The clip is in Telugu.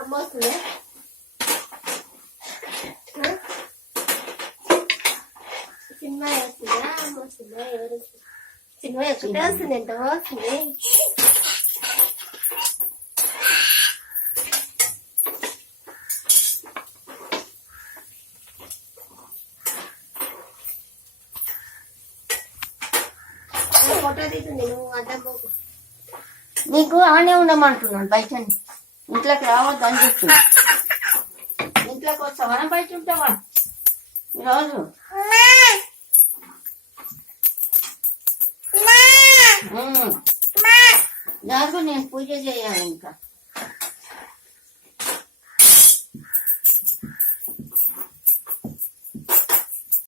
అమ్మ వస్తుంది. సినిమా వస్తుందా? అమ్మ వస్తుందా? ఎవరు సినిమా ఎక్కడే వస్తుంది? ఎంత వస్తుంది? ఫోటో తీస్తుంది. నువ్వు అడ్డం పోకు. నీకు ఆనే ఉండమంటున్నాను. బయట ఇంట్లోకి రావద్దు అని చెప్తున్నా. ఇంట్లోకి వస్తావా బయట ఉంటావా ఈరోజు? జరుగు, నేను పూజ చేయాలి ఇంకా.